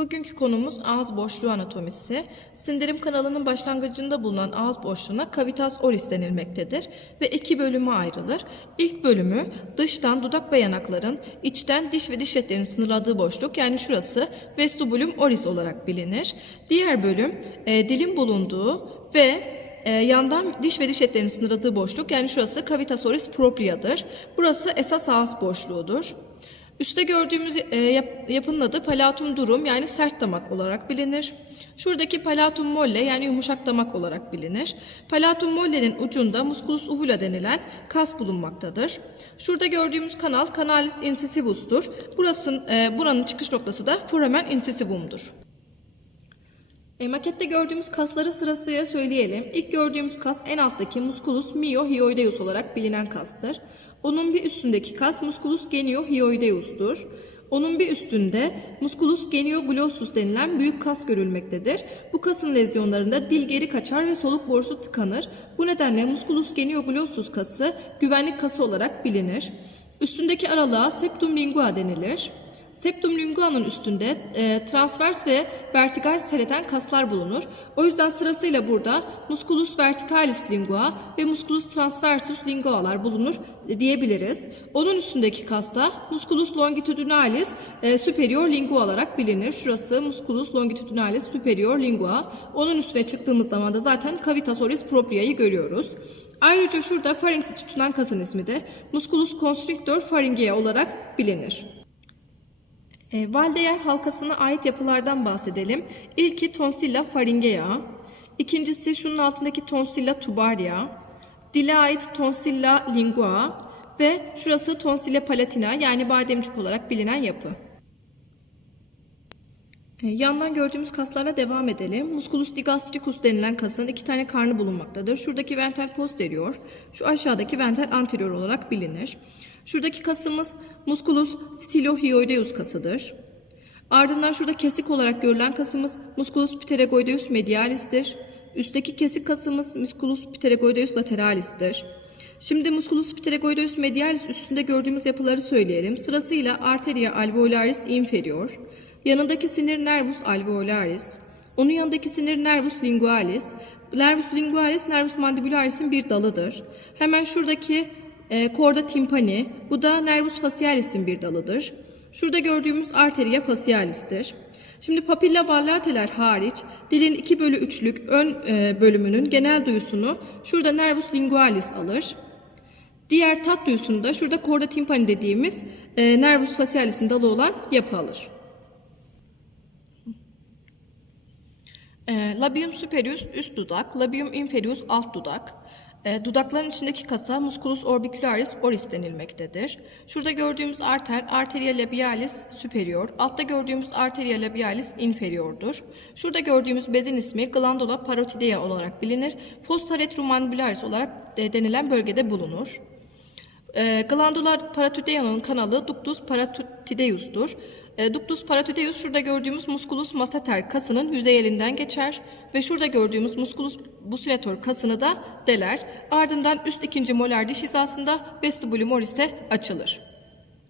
Bugünkü konumuz ağız boşluğu anatomisi. Sindirim kanalının başlangıcında bulunan ağız boşluğuna cavitas oris denilmektedir ve iki bölüme ayrılır. İlk bölümü dıştan dudak ve yanakların, içten diş ve diş etlerinin sınırladığı boşluk yani şurası vestibulum oris olarak bilinir. Diğer bölüm e, dilin bulunduğu ve e, yandan diş ve diş etlerinin sınırladığı boşluk yani şurası cavitas oris propria'dır. Burası esas ağız boşluğudur. Üste gördüğümüz e, yap- yapının adı palatum durum yani sert damak olarak bilinir. Şuradaki palatum molle yani yumuşak damak olarak bilinir. Palatum molle'nin ucunda musculus uvula denilen kas bulunmaktadır. Şurada gördüğümüz kanal canalis incisivus'tur. Burasının, e, buranın çıkış noktası da foramen incisivum'dur. E, makette gördüğümüz kasları sırasıyla söyleyelim. İlk gördüğümüz kas en alttaki musculus myohyoideus olarak bilinen kastır. Onun bir üstündeki kas musculus geniohyoideus'tur. Onun bir üstünde musculus genioglossus denilen büyük kas görülmektedir. Bu kasın lezyonlarında dil geri kaçar ve soluk borusu tıkanır. Bu nedenle musculus genioglossus kası güvenlik kası olarak bilinir. Üstündeki aralığa septum lingua denilir. Septum lingua'nın üstünde e, transvers ve vertikal sereten kaslar bulunur. O yüzden sırasıyla burada musculus verticalis lingua ve musculus transversus lingualar bulunur e, diyebiliriz. Onun üstündeki kasta musculus longitudinalis e, superior lingua olarak bilinir. Şurası musculus longitudinalis superior lingua. Onun üstüne çıktığımız zaman da zaten cavitas oris propria'yı görüyoruz. Ayrıca şurada pharynx'i tutunan kasın ismi de musculus constrictor pharyngea olarak bilinir. E, Valdeyer halkasına ait yapılardan bahsedelim. İlki tonsilla pharyngea, ikincisi şunun altındaki tonsilla tubaria, dile ait tonsilla lingua ve şurası tonsilla palatina yani bademcik olarak bilinen yapı. E, Yandan gördüğümüz kaslarla devam edelim. Musculus digastricus denilen kasın iki tane karnı bulunmaktadır. Şuradaki ventral posterior, şu aşağıdaki ventral anterior olarak bilinir. Şuradaki kasımız musculus stylohyoideus kasıdır. Ardından şurada kesik olarak görülen kasımız musculus pterygoideus medialis'tir. Üstteki kesik kasımız musculus pterygoideus lateralis'tir. Şimdi musculus pterygoideus medialis üstünde gördüğümüz yapıları söyleyelim. Sırasıyla arteria alveolaris inferior, yanındaki sinir nervus alveolaris, onun yanındaki sinir nervus lingualis, nervus lingualis nervus mandibularis'in bir dalıdır. Hemen şuradaki e, chorda tympani, bu da nervus facialis'in bir dalıdır. Şurada gördüğümüz arteria facialis'tir. Şimdi papilla ballateler hariç dilin 2 bölü 3'lük ön e, bölümünün genel duyusunu şurada nervus lingualis alır. Diğer tat duyusunu da şurada chorda tympani dediğimiz e, nervus facialis'in dalı olan yapı alır. E, labium superius üst dudak, labium inferius alt dudak. E, dudakların içindeki kasa musculus orbicularis oris denilmektedir. Şurada gördüğümüz arter arteria labialis superior, altta gördüğümüz arteria labialis inferiordur. Şurada gördüğümüz bezin ismi glandula parotidea olarak bilinir. Fossa retromandibularis olarak e, denilen bölgede bulunur. E, glandular paratidea'nın kanalı ductus paratideus'tur. E, ductus paratideus şurada gördüğümüz musculus masseter kasının yüzey elinden geçer ve şurada gördüğümüz musculus bucinator kasını da deler. Ardından üst ikinci molar diş hizasında vestibulum oris'e açılır.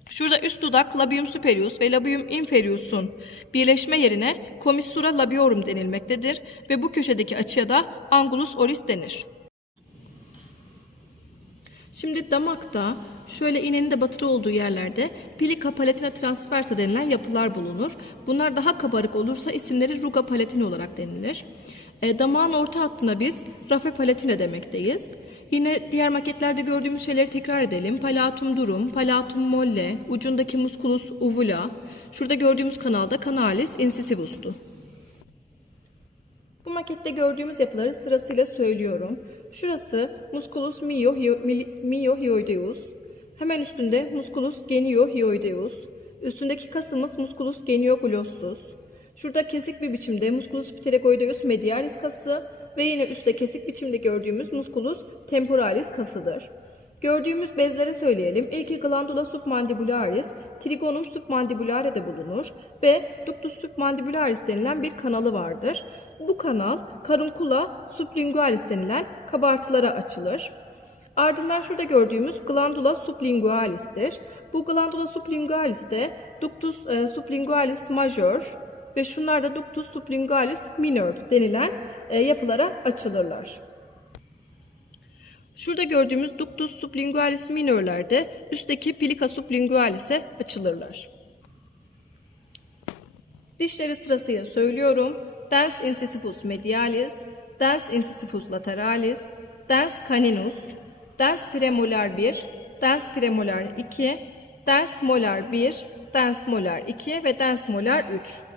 Şurada üst dudak labium superius ve labium inferius'un birleşme yerine commissura labiorum denilmektedir ve bu köşedeki açıya da angulus oris denir. Şimdi damakta şöyle iğnenin de batırı olduğu yerlerde plica palatina transversa denilen yapılar bulunur. Bunlar daha kabarık olursa isimleri ruga palatina olarak denilir. E, damağın orta hattına biz rafe palatina demekteyiz. Yine diğer maketlerde gördüğümüz şeyleri tekrar edelim. Palatum durum, palatum molle, ucundaki musculus uvula, şurada gördüğümüz kanalda canalis incisivus'tu. Bu makette gördüğümüz yapıları sırasıyla söylüyorum. Şurası musculus myohyo- myohyoideus. Hemen üstünde musculus geniohyoideus. Üstündeki kasımız musculus genioglossus. Şurada kesik bir biçimde musculus pterygoideus medialis kası ve yine üstte kesik biçimde gördüğümüz musculus temporalis kasıdır. Gördüğümüz bezleri söyleyelim. İlki glandula submandibularis, trigonum submandibulare'de bulunur ve ductus submandibularis denilen bir kanalı vardır. Bu kanal karuncula sublingualis denilen kabartılara açılır. Ardından şurada gördüğümüz glandula sublingualis'tir. Bu glandula sublingualis'te ductus e, sublingualis major, ve şunlar da ductus sublingualis minor denilen e, yapılara açılırlar. Şurada gördüğümüz ductus sublingualis minörlerde üstteki plica sublingualis'e açılırlar. Dişleri sırasıyla söylüyorum. Dens incisivus medialis, dens incisivus lateralis, dens caninus, dens premolar 1, dens premolar 2, dens molar 1, dens molar 2 ve dens molar 3.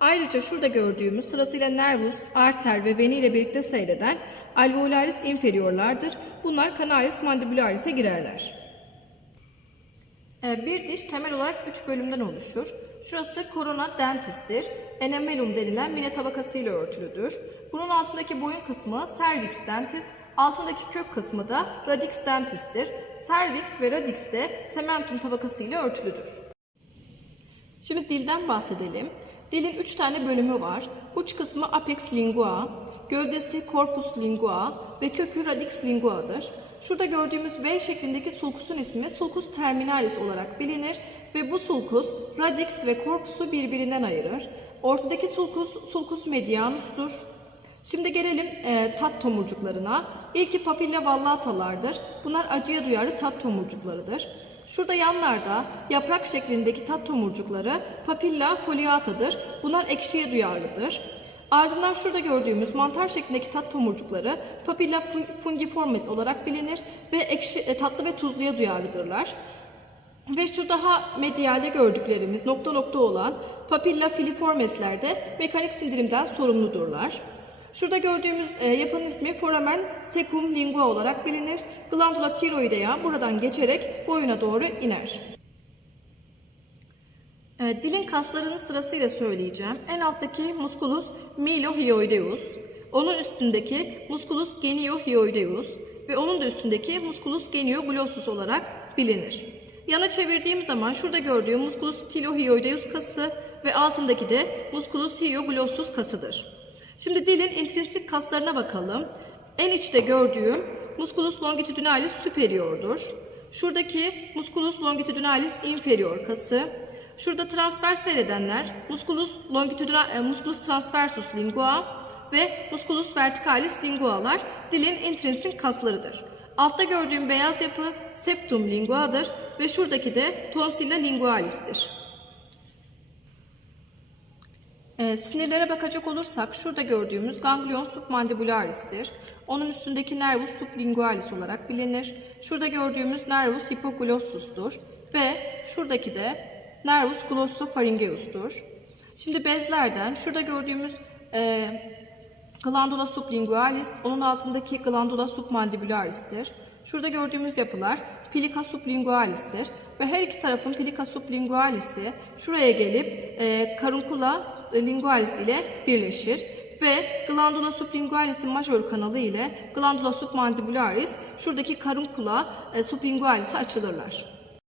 Ayrıca şurada gördüğümüz sırasıyla nervus, arter ve veni ile birlikte seyreden alveolaris inferiorlardır. Bunlar canalis mandibularis'e girerler. Ee, Bir diş temel olarak üç bölümden oluşur. Şurası corona dentistir. Enamelum denilen mine tabakası ile örtülüdür. Bunun altındaki boyun kısmı cervix dentis, altındaki kök kısmı da radix dentistir. Cervix ve radix de cementum tabakası ile örtülüdür. Şimdi dilden bahsedelim. Dilin üç tane bölümü var. Uç kısmı apex lingua, gövdesi corpus lingua ve kökü radix linguadır. Şurada gördüğümüz V şeklindeki sulkusun ismi sulcus terminalis olarak bilinir ve bu sulcus radix ve corpus'u birbirinden ayırır. Ortadaki sulcus sulcus medianus'tur. Şimdi gelelim e, tat tomurcuklarına. İlki papilla vallatalardır. Bunlar acıya duyarlı tat tomurcuklarıdır. Şurada yanlarda yaprak şeklindeki tat tomurcukları papilla foliatadır. Bunlar ekşiye duyarlıdır. Ardından şurada gördüğümüz mantar şeklindeki tat tomurcukları papilla fun- fungiformis olarak bilinir ve ekşi, e, tatlı ve tuzluya duyarlıdırlar. Ve şu daha medyalde gördüklerimiz nokta nokta olan papilla filiformesler de mekanik sindirimden sorumludurlar. Şurada gördüğümüz e, yapının ismi foramen secum lingua olarak bilinir. Glandula tiroidea buradan geçerek boyuna doğru iner. Evet, dilin kaslarını sırasıyla söyleyeceğim. En alttaki musculus milohyoideus, onun üstündeki musculus geniohyoideus ve onun da üstündeki musculus genioglossus olarak bilinir. Yana çevirdiğim zaman şurada gördüğüm musculus stylohyoideus kası ve altındaki de musculus hyoglossus kasıdır. Şimdi dilin intrinsik kaslarına bakalım. En içte gördüğüm musculus longitudinalis superior'dur. Şuradaki musculus longitudinalis inferior kası. Şurada transvers seyredenler musculus longitudinal e, musculus transversus lingua ve musculus verticalis lingualar dilin intrinsik kaslarıdır. Altta gördüğüm beyaz yapı septum linguadır ve şuradaki de tonsilla lingualis'tir. Ee, sinirlere bakacak olursak şurada gördüğümüz ganglion submandibularis'tir. Onun üstündeki nervus sublingualis olarak bilinir. Şurada gördüğümüz nervus hipoglossus'tur ve şuradaki de nervus glossopharyngeus'tur. Şimdi bezlerden şurada gördüğümüz e, glandula sublingualis, onun altındaki glandula submandibularis'tir. Şurada gördüğümüz yapılar plica sublingualis'tir ve her iki tarafın plica sublingualis'i şuraya gelip e, caruncula lingualis ile birleşir ve glandula sublingualis'in major kanalı ile glandula submandibularis şuradaki caruncula e, sublingualis'e açılırlar.